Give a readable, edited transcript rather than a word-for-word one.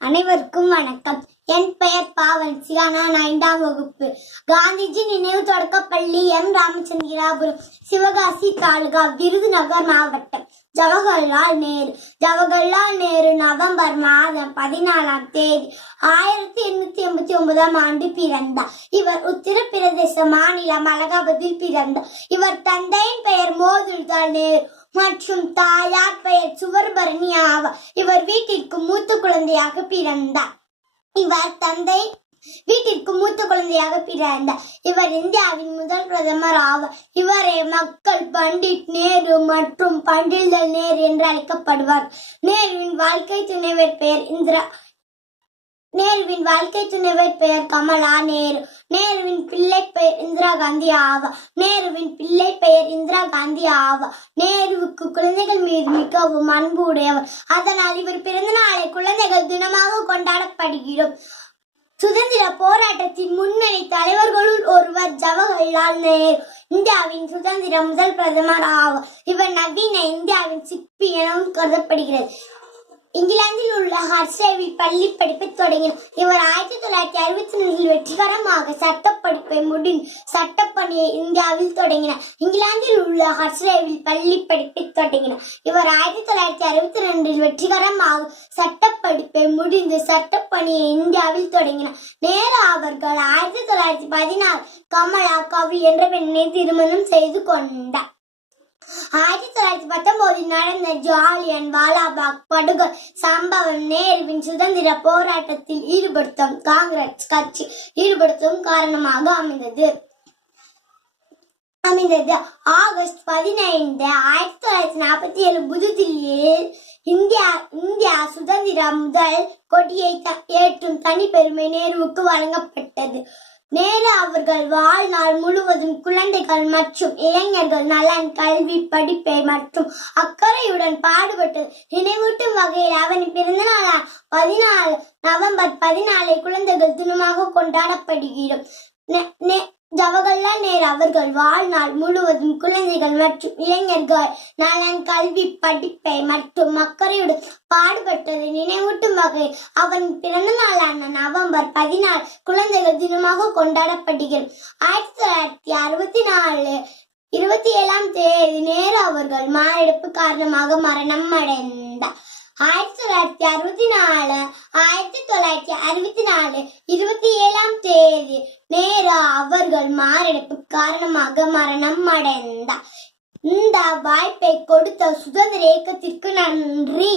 அனைவருக்கும் வணக்கம். என் பெயர் பாவன்சியா. நான் 5ஆம் வகுப்பு. காந்திஜி நினைவு தொடக்கப்பள்ளி, எம். ராமச்சந்திராபுரம், சிவகாசி தாலுகா, விருதுநகர் மாவட்டம். ஜவஹர்லால் நேரு நவம்பர் மாதம் 14ஆம் தேதி 1889ஆம் ஆண்டு பிறந்தார். இவர் உத்தரப்பிரதேச மாநிலம் அலகாபாத்தில் பிறந்தார். இவர் தந்தையின் பெயர் மோதிலால் நேரு மற்றும் தாயார் பெயர் சுவர்பரணி ஆவார். இவர் வீட்டிற்கு மூத்த குழந்தையாக பிறந்தார். இவர் இந்தியாவின் முதல் பிரதமர் ஆவார். இவரே மக்கள் பண்டிட் நேரு மற்றும் பண்டிதல் நேரு என்று அழைக்கப்படுவார். நேருவின் வாழ்க்கை துணைவர் பெயர் கமலா நேரு. நேருவின் பிள்ளை பெயர் இந்திரா காந்தி ஆவார். நேருவுக்கு குழந்தைகள் மீது மிகவும் அன்பு உடையவர். அதனால் இவர் பிறந்த நாளை குழந்தைகள் தினமாக கொண்டாடப்படுகிறோம். சுதந்திர போராட்டத்தின் முன்னணி தலைவர்களுள் ஒருவர் ஜவஹர்லால் நேரு. இந்தியாவின் சுதந்திர முதல் பிரதமர் ஆவார். இவர் நவீன இந்தியாவின் சிற்பி எனவும் கருதப்படுகிறது. இங்கிலாந்தில் உள்ள ஹர்ஷேவில் பள்ளி படிப்பை தொடங்கினார். இவர் 1962 வெற்றிகரமாக சட்டப்படிப்பை முடிந்து சட்டப்பணியை இந்தியாவில் தொடங்கினார். இங்கிலாந்தில் உள்ள ஹர்ஷேவில் பள்ளி படிப்பை தொடங்கினார். இவர் 1962 வெற்றிகரமாக சட்டப்படிப்பை முடிந்து சட்டப்பணியை இந்தியாவில் தொடங்கினார். நேரு அவர்கள் 1916 கமலா கவி என்ற பெண்ணை திருமணம் செய்து கொண்டார். 1919 நடந்த ஜாலியன் வாலாபாக் படுகொலை சம்பவம் நேருவின் சுதந்திர போராட்டத்தில் காங்கிரஸ் கட்சி ஈடுபடுத்தும் காரணமாக அமைந்தது. ஆகஸ்ட் 15, 1947 புதுதில்லியில் இந்தியா சுதந்திர முதல் கொடியை ஏற்றும் தனி பெருமை நேருவுக்கு வழங்கப்பட்டது. நேரு அவர்கள் வாழ்நாள் முழுவதும் குழந்தைகள் மற்றும் இளைஞர்கள் நலன், கல்வி, படிப்பை மற்றும் அக்கறையுடன் பாடுபட்டது நினைவூட்டும் வகையில் அவரின் பிறந்த நாள் நவம்பர் 14 குழந்தைகள் தினமாக கொண்டாடப்படுகிறோம். ஜவஹர்லால் நேரு அவர்கள் வாழ்நாள் முழுவதும் குழந்தைகள் மற்றும் இளைஞர்கள் நலன், கல்வி, படிப்பை மற்றும் அக்கறையுடன் பாடுபட்டதை நினைவூட்டும் வகையில் அவரின் பிறந்த நாளான நவம்பர் 14 குழந்தைகள் தினமாக கொண்டாடப்படுகிறது. 1964 27ஆம் தேதி நேரு அவர்கள் மாரடைப்பு காரணமாக மரணம் அடைந்தார். 1964 27ஆம் தேதி நேரு அவர்கள் மாரடைப்பு காரணமாக மரணம் அடைந்தார். இந்த வாய்ப்பை கொடுத்த சுதந்திர இயக்கத்திற்கு நன்றி.